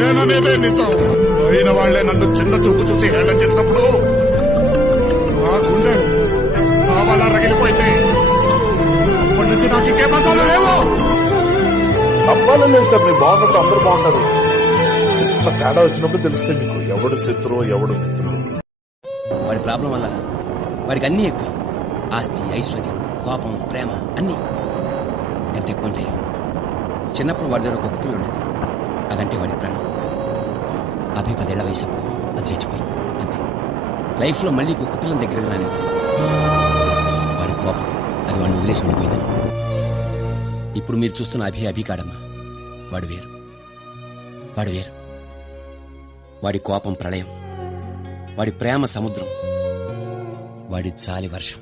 నేననేదే నిజం. అయిన వాళ్లే నన్ను చిన్న చూపు చూసి హేళన చేసినప్పుడు నా గుండె నా వల్ల రగిలిపోయింది. అప్పటి నుంచి నాకు ఇంకే బంధాలు లేవు. సంపాదన లేదు సార్, మీరు బాగున్నప్పుడు అందరూ బాగుంటారు. తేడా వచ్చినప్పుడు తెలిస్తే మీకు ఎవడు శత్రువు ఎవడు మిత్రుడు. వాడి ప్రాబ్లం వల్ల వాడికి అన్నీ ఎక్కువ. ఆస్తి, ఐశ్వర్యం, కోపం, ప్రేమ అన్నీ ఎంత ఎక్కువ అంటే చిన్నప్పుడు వాడి దగ్గర ఒక పిల్ల ఉండేది. అదంటే వాడి ప్రాణం. 10 ఏళ్ల వయసప్పుడు అది చచ్చిపోయింది. అంతే. లైఫ్లో మళ్ళీ కుక్క పిల్లని దగ్గర రాలేదు. వాడి కోపం అది వాడిని వదిలేసి వెళ్ళిపోయిందని. ఇప్పుడు మీరు చూస్తున్న అభి కాడమ్మా. వాడు వేరు. వాడి కోపం ప్రళయం, వాడి ప్రేమ సముద్రం, వాడి చాలి వర్షం.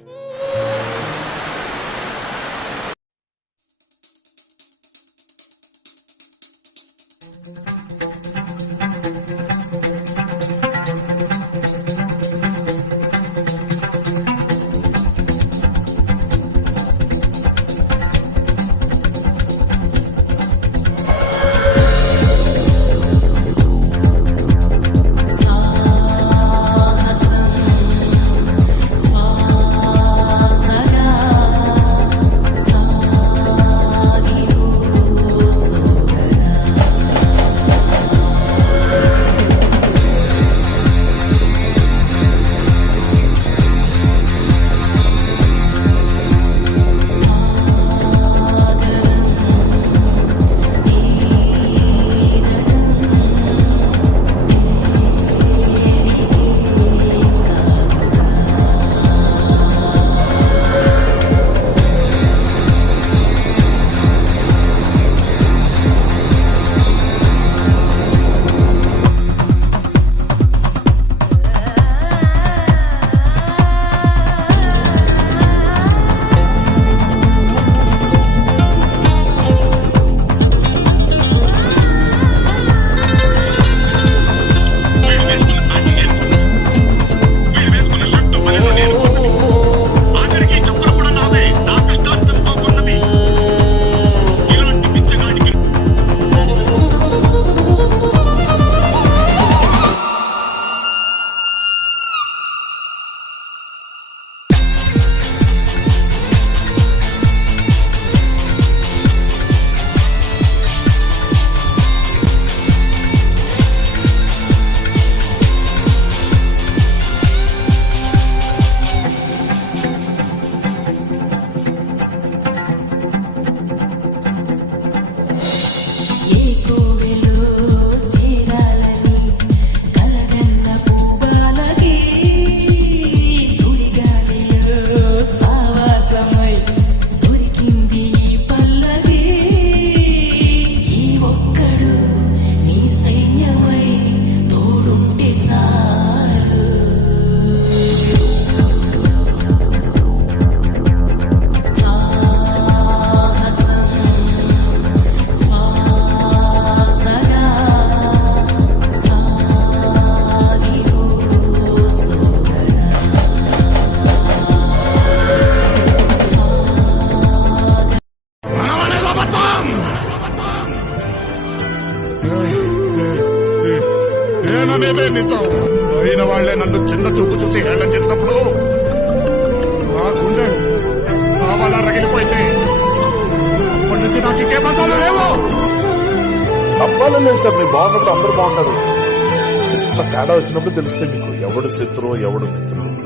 నేననేదే నిజం. అయిన వాళ్లే నన్ను చిన్న చూపు చూసి హేళన చేసినప్పుడు నా గుండె నా వల్ల రగిలిపోయింది. అప్పటి నుంచి నాకు ఇంకే బంధాలు లేవు. సంపాదన లేదు సార్, మీరు బాగున్నప్పుడు అందరూ బాగుంటారు. తేడా వచ్చినప్పుడు తెలిస్తే మీకు ఎవడు శత్రువు ఎవడు మిత్రుడు.